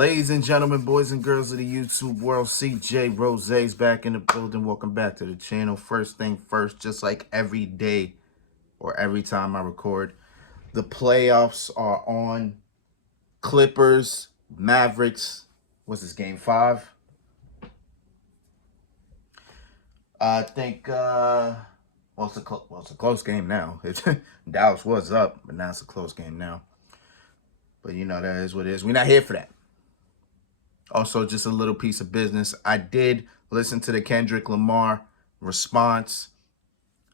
Ladies and gentlemen, boys and girls of the YouTube world, CJ Rose's back in the building. Welcome back to the channel. First thing first, just like every day or every time I record, the playoffs are on. Clippers, Mavericks. What's this, game 5? I think, it's a close game now. Dallas was up, but now it's a close game now. But you know, that is what it is. We're not here for that. Also, just a little piece of business. I did listen to the Kendrick Lamar response.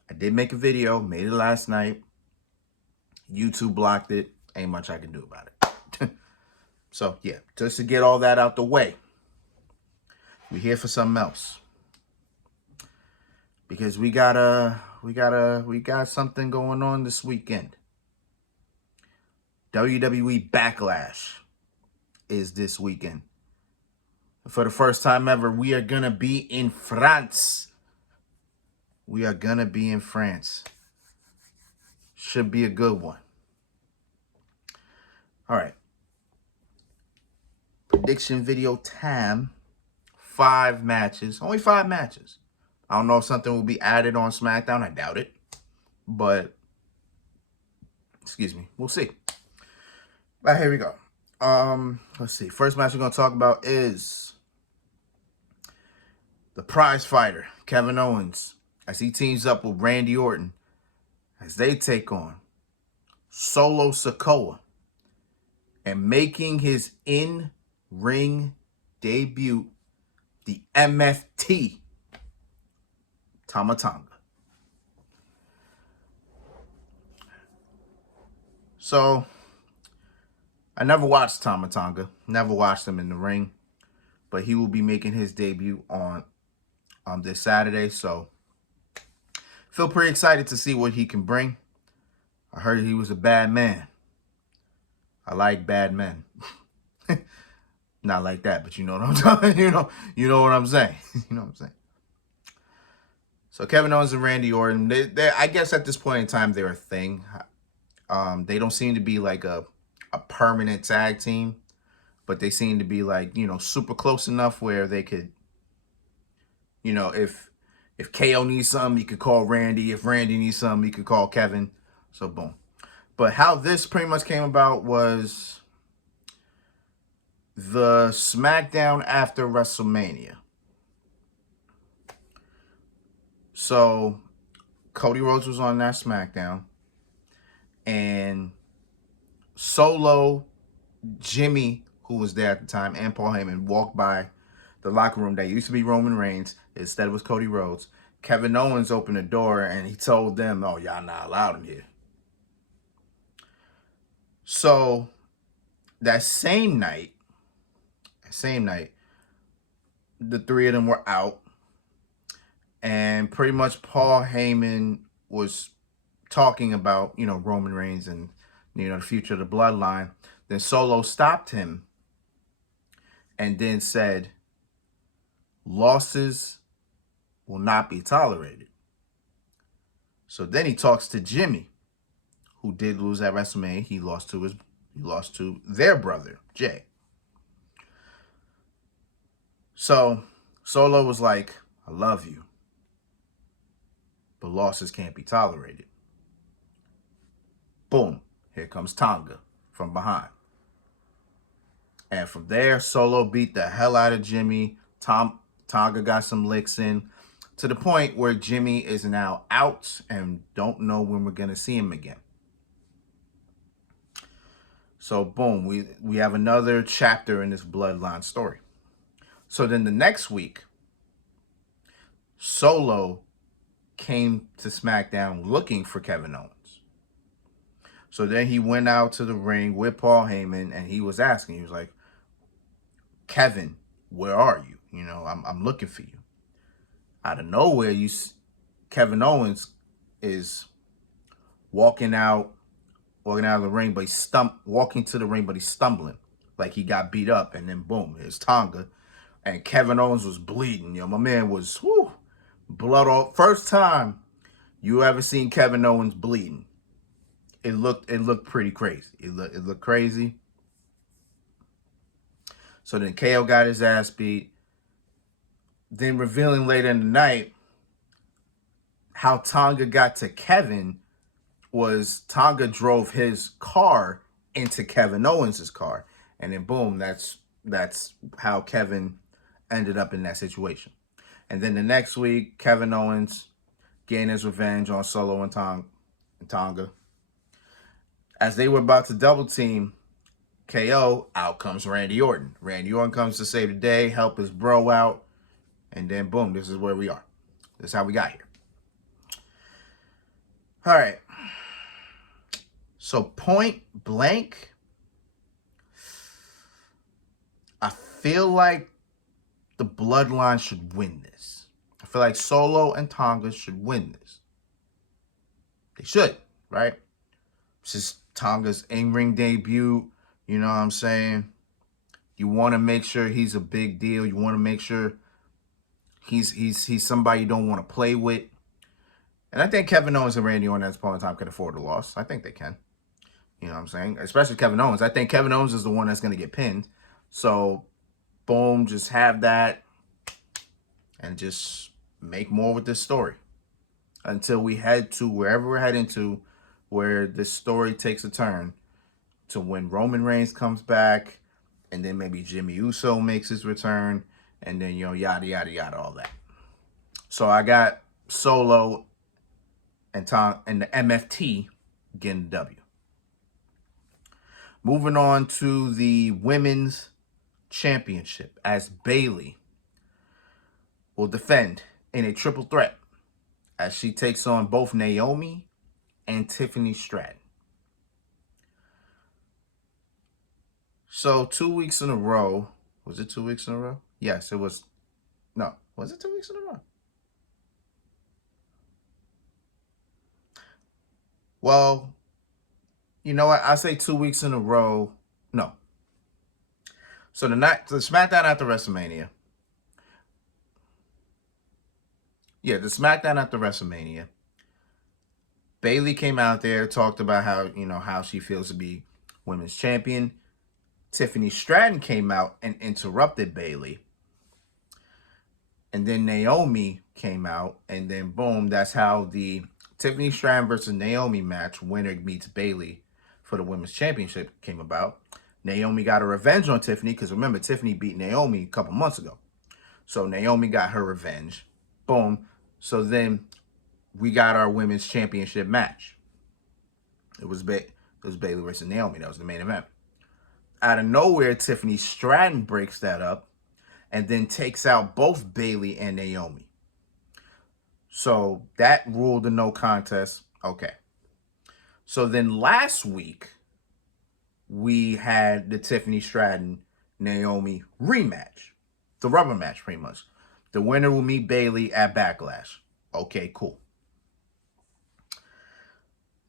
I did make a video, made it last night. YouTube blocked it. Ain't much I can do about it. So, yeah, just to get all that out the way, we're here for something else. Because we got something going on this weekend. WWE Backlash is this weekend. For the first time ever, we are going to be in France. We are going to be in France. Should be a good one. All right. Prediction video time. 5 matches. Only 5 matches. I don't know if something will be added on SmackDown. I doubt it. But, excuse me. We'll see. But here we go. Let's see. First match we're going to talk about is the prize fighter, Kevin Owens, as he teams up with Randy Orton as they take on Solo Sikoa, and making his in-ring debut, the MFT, Tama Tonga. So, I never watched Tama Tonga, never watched him in the ring, but he will be making his debut on this Saturday, so feel pretty excited to see what he can bring. I heard he was a bad man. I like bad men. Not like that, but you know what I'm talking. You know what I'm saying. You know what I'm saying. So Kevin Owens and Randy Orton, they I guess at this point in time they're a thing. They don't seem to be like a permanent tag team, but they seem to be like, super close enough where they could, if KO needs something, he could call Randy. If Randy needs something, he could call Kevin. So, boom. But how this pretty much came about was the SmackDown after WrestleMania. So, Cody Rhodes was on that SmackDown. And Solo, Jimmy, who was there at the time, and Paul Heyman walked by the locker room that used to be Roman Reigns. Instead, it was Cody Rhodes. Kevin Owens opened the door and he told them, "Oh, y'all not allowed in here." So that same night, the 3 of them were out, and pretty much Paul Heyman was talking about, Roman Reigns and, the future of the bloodline. Then Solo stopped him and then said, "Losses will not be tolerated." So then he talks to Jimmy, who did lose at WrestleMania. He lost to their brother, Jay. So Solo was like, "I love you, but losses can't be tolerated." Boom. Here comes Tonga from behind. And from there, Solo beat the hell out of Jimmy. Tonga got some licks in, to the point where Jimmy is now out and don't know when we're going to see him again. So, boom, we have another chapter in this bloodline story. So then the next week, Solo came to SmackDown looking for Kevin Owens. So then he went out to the ring with Paul Heyman, and he was asking, he was like, "Kevin, where are you? I'm looking for you." Out of nowhere, Kevin Owens is walking out of the ring, but he's walking to the ring, but he's stumbling like he got beat up. And then boom, here's Tonga, and Kevin Owens was bleeding. My man was blood all. First time you ever seen Kevin Owens bleeding. It looked pretty crazy. It looked crazy. So then KO got his ass beat. Then revealing later in the night how Tonga got to Kevin was Tonga drove his car into Kevin Owens' car. And then boom, that's how Kevin ended up in that situation. And then the next week, Kevin Owens gained his revenge on Solo and Tonga. As they were about to double team KO, out comes Randy Orton. Randy Orton comes to save the day, help his bro out, and then boom, this is where we are. This is how we got here. All right. So point blank, I feel like the Bloodline should win this. I feel like Solo and Tonga should win this. They should, right? This is Tonga's in-ring debut. You know what I'm saying? You want to make sure he's a big deal. You want to make sure he's somebody you don't want to play with. And I think Kevin Owens and Randy Orton at this point in time can afford a loss. I think they can. You know what I'm saying? Especially Kevin Owens. I think Kevin Owens is the one that's going to get pinned. So, boom, just have that and just make more with this story until we head to wherever we're heading to, where this story takes a turn to when Roman Reigns comes back, and then maybe Jimmy Uso makes his return, and then, you know, yada, yada, yada, all that. So I got Solo and the MFT getting the W. Moving on to the Women's Championship, as Bayley will defend in a triple threat as she takes on both Naomi and Tiffany Stratton. So 2 weeks in a row. Was it 2 weeks in a row? Yes, it was. No, was it 2 weeks in a row? Well, you know what? I say 2 weeks in a row. No. So the SmackDown after WrestleMania. Yeah, the SmackDown after WrestleMania. Bayley came out there, talked about how she feels to be women's champion. Tiffany Stratton came out and interrupted Bayley. And then Naomi came out, and then boom, that's how the Tiffany Stratton versus Naomi match, winner meets Bayley for the women's championship, came about. Naomi got a revenge on Tiffany, because remember, Tiffany beat Naomi a couple months ago. So Naomi got her revenge. Boom. So then we got our women's championship match. It was Bayley versus Naomi. That was the main event. Out of nowhere, Tiffany Stratton breaks that up and then takes out both Bayley and Naomi. So that ruled a no contest. Okay. So then last week, we had the Tiffany Stratton Naomi rematch. The rubber match, pretty much. The winner will meet Bayley at Backlash. Okay, cool.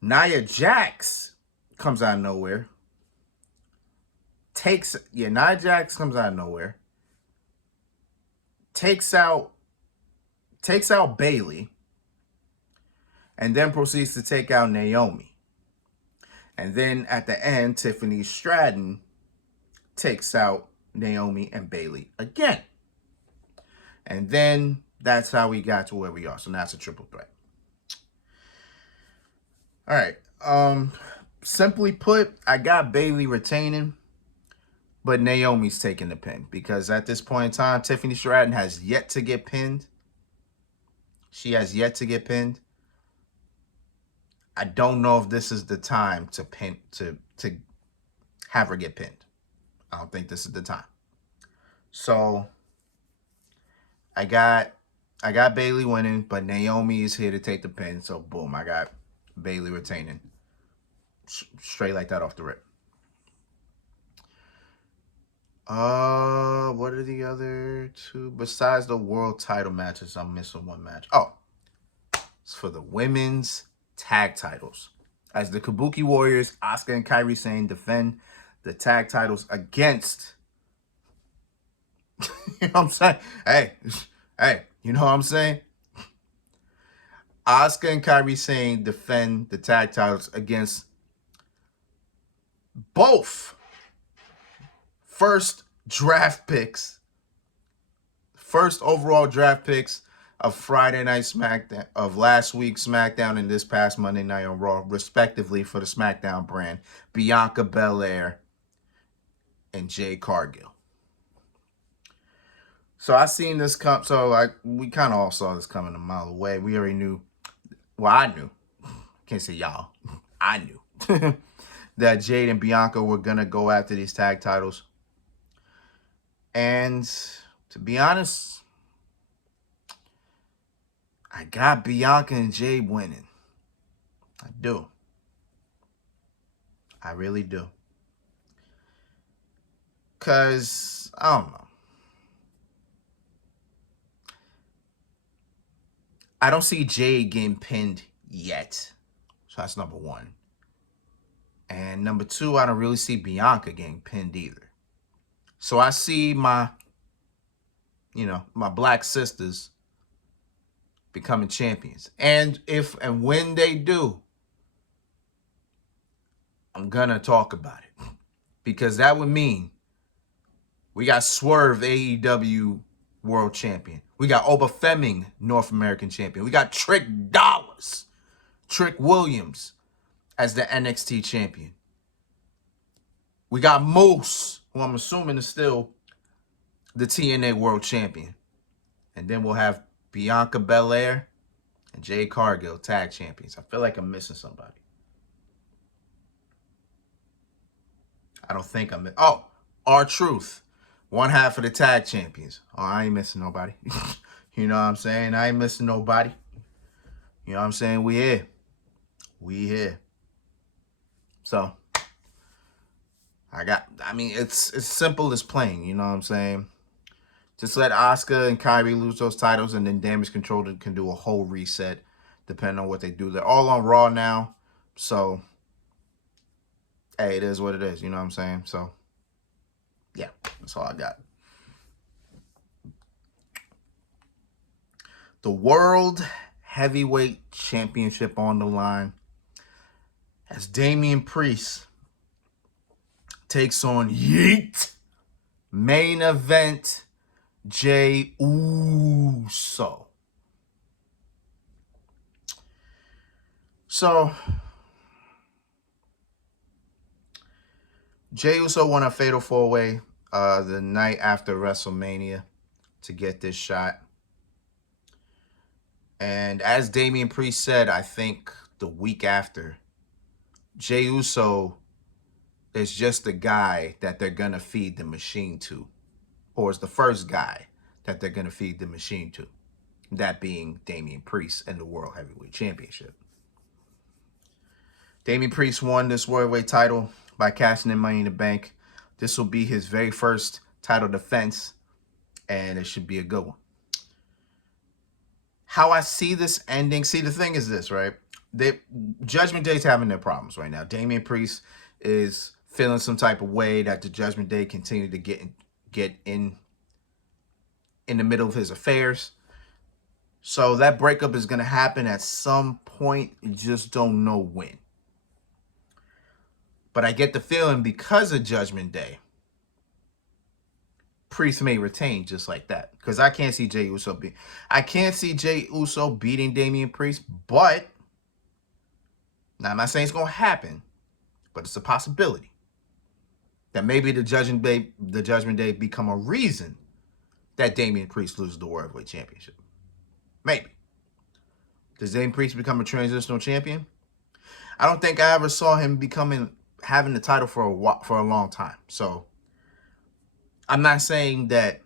Nia Jax comes out of nowhere. Nia Jax comes out of nowhere. Takes out Bayley. And then proceeds to take out Naomi. And then at the end, Tiffany Stratton takes out Naomi and Bayley again. And then that's how we got to where we are. So now it's a triple threat. All right. Simply put, I got Bayley retaining, but Naomi's taking the pin. Because at this point in time, Tiffany Stratton has yet to get pinned. She has yet to get pinned. I don't know if this is the time to have her get pinned. I don't think this is the time. So I got Bayley winning, but Naomi is here to take the pin. So boom, I got Bayley retaining. Straight like that off the rip. What are the other two? Besides the world title matches, I'm missing one match. Oh, it's for the women's tag titles. As the Kabuki Warriors, Asuka and Kairi Sane defend the tag titles against... you know what I'm saying? Hey, you know what I'm saying? Asuka and Kairi Sane defend the tag titles against both first draft picks, first overall draft picks of Friday Night SmackDown, of last week's SmackDown and this past Monday Night on Raw, respectively, for the SmackDown brand, Bianca Belair and Jade Cargill. So I seen this come. So we kind of all saw this coming a mile away. We already knew. Well, I knew. Can't say y'all. I knew that Jade and Bianca were gonna go after these tag titles. And to be honest, I got Bianca and Jade winning. I do. I really do. Because, I don't know. I don't see Jade getting pinned yet. So that's number one. And number two, I don't really see Bianca getting pinned either. So I see my black sisters becoming champions. And if and when they do, I'm going to talk about it. Because that would mean we got Swerve, AEW World Champion. We got Oba Fleming, North American Champion. We got Trick Williams as the NXT Champion. We got Moose, who I'm assuming is still the TNA World Champion. And then we'll have Bianca Belair and Jade Cargill, Tag Champions. I feel like I'm missing somebody. I don't think I'm... Oh, R-Truth, one half of the Tag Champions. Oh, I ain't missing nobody. You know what I'm saying? I ain't missing nobody. You know what I'm saying? We here. We here. So, it's simple as playing. You know what I'm saying? Just let Asuka and Kyrie lose those titles, and then Damage Control can do a whole reset, depending on what they do. They're all on Raw now, so hey, it is what it is. You know what I'm saying? So, yeah, that's all I got. The World Heavyweight Championship on the line as Damian Priest takes on Yeet, main event, Jey Uso. So, Jey Uso won a fatal four-way the night after WrestleMania to get this shot. And as Damian Priest said, I think the week after, Jey Uso is just the guy that they're going to feed the machine to. Or is the first guy that they're going to feed the machine to. That being Damian Priest and the World Heavyweight Championship. Damian Priest won this World Heavyweight title by cashing in Money in the Bank. This will be his very first title defense, and it should be a good one. How I see this ending, see, the thing is this, right? Judgment Day's having their problems right now. Damian Priest is feeling some type of way that the Judgment Day continue to get in the middle of his affairs. So that breakup is going to happen at some point. You just don't know when. But I get the feeling because of Judgment Day, Priest may retain just like that. Because I can't see Jey Uso beating Damian Priest, but now I'm not saying it's going to happen, but it's a possibility that maybe the Judgment Day become a reason that Damian Priest loses the World Heavyweight Championship. Maybe. Does Damian Priest become a transitional champion? I don't think I ever saw him having the title for a long time. So I'm not saying that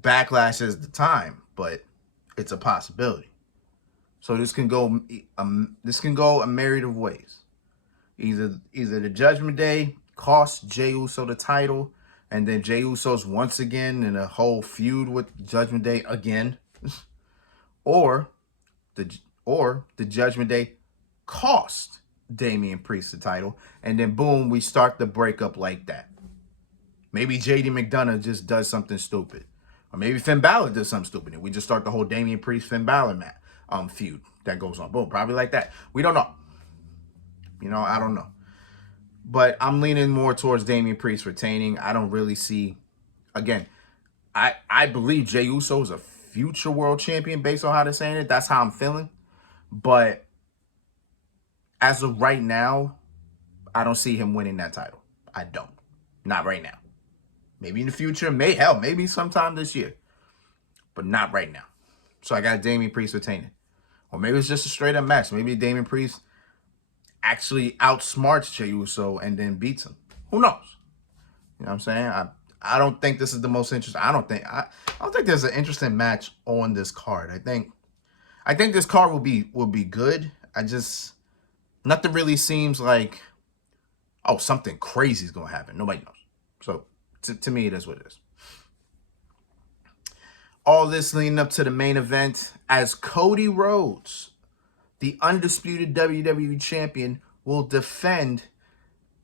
Backlash is the time, but it's a possibility. So this can go a myriad of ways. Either the Judgment Day costs Jey Uso the title, and then Jey Uso's once again in a whole feud with Judgment Day again, or the Judgment Day cost Damian Priest the title, and then boom, we start the breakup like that. Maybe JD McDonough just does something stupid, or maybe Finn Balor does something stupid, and we just start the whole Damian Priest Finn Balor feud that goes on. Boom, probably like that. We don't know. I don't know. But I'm leaning more towards Damian Priest retaining. I don't really see, again, I believe Jey Uso is a future world champion based on how they're saying it. That's how I'm feeling. But as of right now, I don't see him winning that title. I don't. Not right now. Maybe in the future. Maybe sometime this year. But not right now. So I got Damian Priest retaining. Or maybe it's just a straight up match. Maybe Damian Priest actually outsmarts Jey Uso and then beats him. Who knows? You know what I'm saying? I don't think this is the most interesting. I don't think there's an interesting match on this card. I think this card will be good. Nothing really seems like, oh, something crazy is gonna happen. Nobody knows. So to me, it is what it is. All this leading up to the main event as Cody Rhodes, the undisputed WWE champion, will defend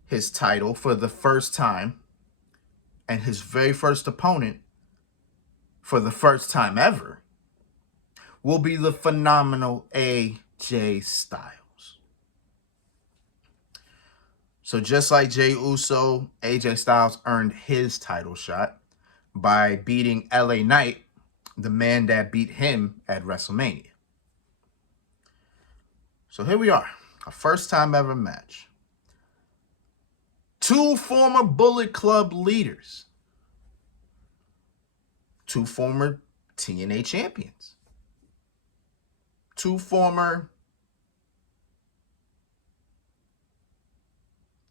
his title for the first time, and his very first opponent for the first time ever will be the phenomenal AJ Styles. So just like Jey Uso, AJ Styles earned his title shot by beating LA Knight, the man that beat him at WrestleMania. So here we are, a first time ever match. Two former Bullet Club leaders. Two former TNA champions. Two former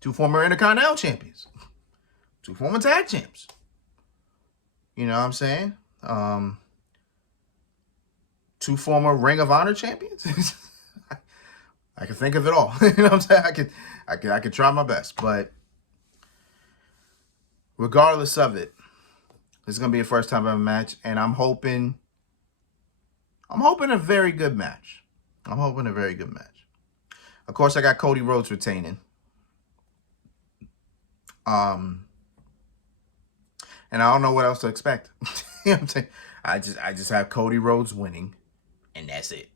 Intercontinental champions. Two former tag champs. You know what I'm saying? Two former Ring of Honor champions. I can think of it all. You know what I'm saying? I could try my best, but regardless of it, this is gonna be a first time ever match, and I'm hoping a very good match. I'm hoping a very good match. Of course, I got Cody Rhodes retaining. And I don't know what else to expect. You know what I'm saying? I just have Cody Rhodes winning, and that's it.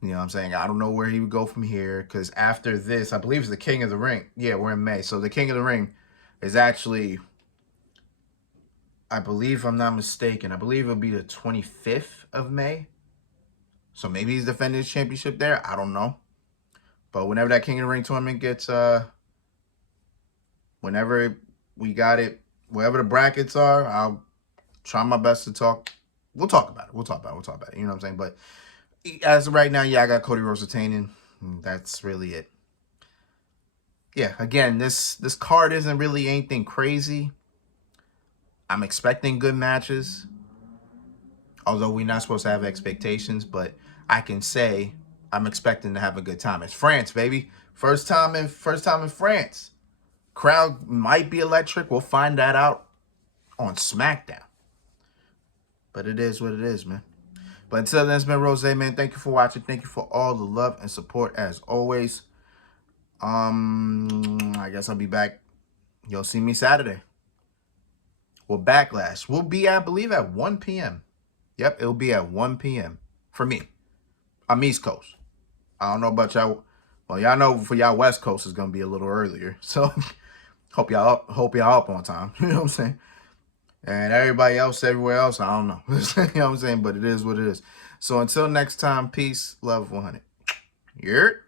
You know what I'm saying? I don't know where he would go from here, because after this, I believe it's the King of the Ring. Yeah, we're in May. So the King of the Ring is actually, I believe, I'm not mistaken, I believe it'll be the 25th of May. So maybe he's defending his championship there. I don't know. But whenever that King of the Ring tournament gets, whenever we got it, wherever the brackets are, I'll try my best to talk. We'll talk about it. You know what I'm saying? But as of right now, yeah, I got Cody Rhodes retaining. That's really it. Yeah, again, this card isn't really anything crazy. I'm expecting good matches, although we're not supposed to have expectations, but I can say I'm expecting to have a good time. It's France, baby. First time in France. Crowd might be electric. We'll find that out on SmackDown. But it is what it is, man. But until then, it's been Rose, man. Thank you for watching. Thank you for all the love and support as always. I guess I'll be back. You'll see me Saturday. Well, Backlash. We'll be, I believe, at 1 p.m. Yep, it'll be at 1 p.m. for me. I'm East Coast. I don't know about y'all. Well, y'all know for y'all West Coast it's gonna be a little earlier. So hope y'all up on time. You know what I'm saying? And everybody else, everywhere else, I don't know. You know what I'm saying? But it is what it is. So until next time, peace, love, 100. You're